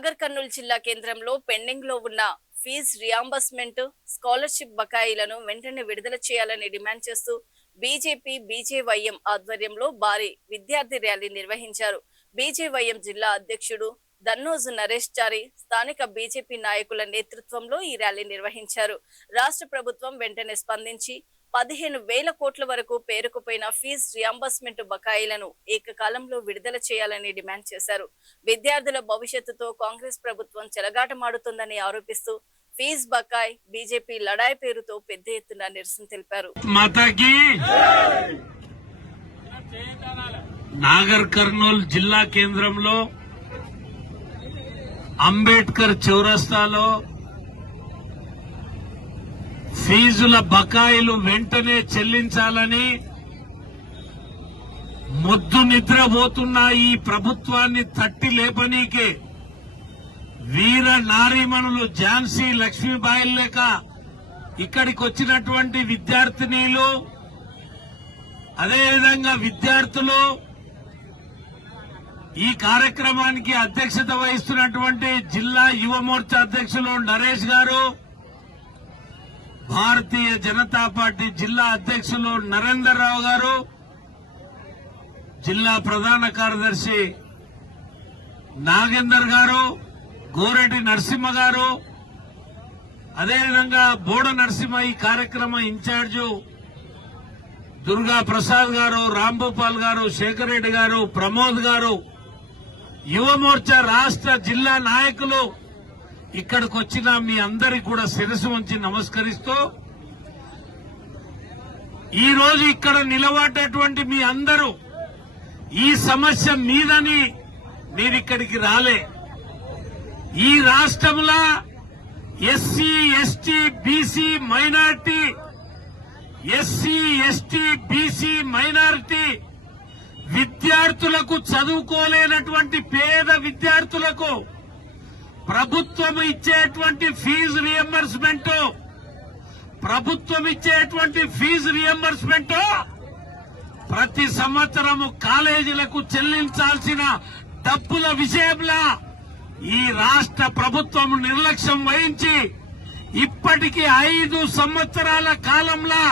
నాగర్ కర్నూలు జిల్లా కేంద్రంలో పెండింగ్ లో ఉన్న ఫీజు రియంబర్స్మెంట్, స్కాలర్షిప్ బకాయిలను వెంటనే విడుదల చేయాలని డిమాండ్ చేస్తూ బీజేపీ బీజేవైఎం ఆధ్వర్యంలో భారీ విద్యార్థి ర్యాలీ నిర్వహించారు. బీజేవైఎం జిల్లా అధ్యక్షుడు దన్నోజు నరేష్ చారి స్థానిక బీజేపీ నాయకుల నేతృత్వంలో ఈ ర్యాలీ నిర్వహించారు. రాష్ట్ర ప్రభుత్వం వెంటనే స్పందించి 15,000 కోట్ల వరకు పేరుకుపోయిన ఫీజు రియంబర్స్మెంట్ బకాయిలను ఏకకాలంలో విడుదల చేయాలని డిమాండ్ చేశారు. విద్యార్థుల భవిష్యత్తుతో కాంగ్రెస్ ప్రభుత్వం చెలగాటమాడుతుందని ఆరోపిస్తూ ఫీజు బకాయి బీజేపీ లడాయి పేరుతో పెద్ద ఎత్తున నిరసన తెలిపారు. నాగర్ కర్నూలు జిల్లా కేంద్రంలో అంబేద్కర్ చౌరస్తాలో ఫీజుల బకాయిలు వెంటనే చెల్లించాలని మొద్దు నిద్రపోతున్న ఈ ప్రభుత్వాన్ని తట్టి లేపనీకే వీర నారీమణులు ఝాన్సీ లక్ష్మీబాయి లేక ఇక్కడికి వచ్చినటువంటి విద్యార్థినీలు, అదేవిధంగా విద్యార్థులు, ఈ కార్యక్రమానికి అధ్యక్షత వహిస్తున్నటువంటి జిల్లా యువ మోర్చా అధ్యక్షులు నరేష్ గారు, భారతీయ జనతా పార్టీ జిల్లా అధ్యక్షులు నరేందర్ రావు గారు, జిల్లా ప్రధాన కార్యదర్శి నాగేందర్ గారు, గోరెడ్డి నరసింహ గారు, అదేవిధంగా బోడ నరసింహ ఈ కార్యక్రమ ఇన్ఛార్జు దుర్గా ప్రసాద్ గారు, రాంభూపాల్ గారు, శేఖర్ రెడ్డి గారు, ప్రమోద్ గారు, యువ మోర్చా రాష్ట్ర జిల్లా నాయకులు ఇక్కడికి వచ్చిన మీ అందరికి కూడా శిరస్సు వంచి నమస్కరిస్తూ, ఈ రోజు ఇక్కడ నిలబడ్డటువంటి మీ అందరూ ఈ సమస్య మీదని మీరు ఇక్కడికి రాలే. ఈ రాష్ట్రంలో ఎస్సీ ఎస్టీ బీసీ మైనారిటీ విద్యార్థులకు, చదువుకోలేనటువంటి పేద విద్యార్థులకు ప్రభుత్వం ఇచ్చేటువంటి ఫీజు రియంబర్స్మెంట్ ప్రతి సంవత్సరము కాలేజీలకు చెల్లించాల్సిన డబ్బుల విషయంలో ఈ రాష్ట్ర ప్రభుత్వం నిర్లక్ష్యం వహించి ఇప్పటికీ 5 సంవత్సరాల కాలంలో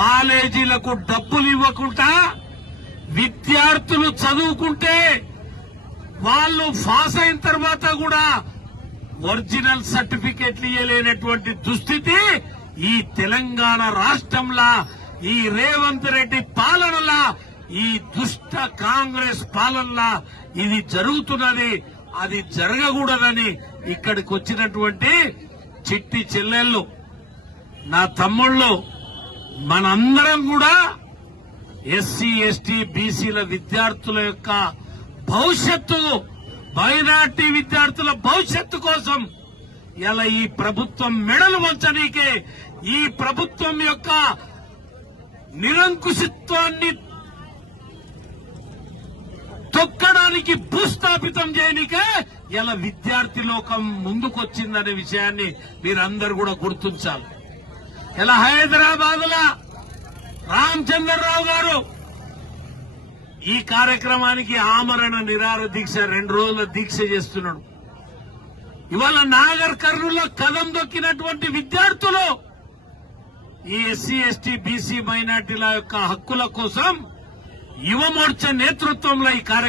కాలేజీలకు డబ్బులు ఇవ్వకుండా విద్యార్థులు చదువుకుంటే వాళ్ళు పాస్ అయిన తర్వాత కూడా ఒరిజినల్ సర్టిఫికెట్లు ఇవ్వలేనటువంటి దుస్థితి ఈ తెలంగాణ రాష్ట్రంలో, ఈ రేవంత్ రెడ్డి పాలనలా, ఈ దుష్ట కాంగ్రెస్ పాలనలా ఇది జరుగుతున్నది. అది జరగకూడదని ఇక్కడికి వచ్చినటువంటి చిట్టి చెల్లెళ్ళు, నా తమ్ముళ్ళు, మనందరం కూడా ఎస్సీ ఎస్టీ బీసీల విద్యార్థుల యొక్క భవిష్యత్తు, మైనార్టీ విద్యార్థుల భవిష్యత్తు కోసం ఇలా ఈ ప్రభుత్వం మెడలు వంచనీకే, ఈ ప్రభుత్వం యొక్క నిరంకుశత్వాన్ని తొక్కడానికి, భూస్థాపితం చేయనికే ఇలా విద్యార్థి లోకం ముందుకొచ్చిందనే విషయాన్ని మీరందరూ కూడా గుర్తించాలి. ఇలా హైదరాబాద్ లో రామచంద్రరావు గారు ఈ కార్యక్రమానికి ఆమరణ నిరాహార దీక్ష 2 రోజుల దీక్ష చేస్తున్నాడు. ఇవాళ నాగర్ కర్నూలులో కదం దొక్కినటువంటి విద్యార్థులు ఈ ఎస్సీ ఎస్టీ బీసీ మైనార్టీల యొక్క హక్కుల కోసం యువ మోర్చా నేతృత్వంలో ఈ కార్యక్రమం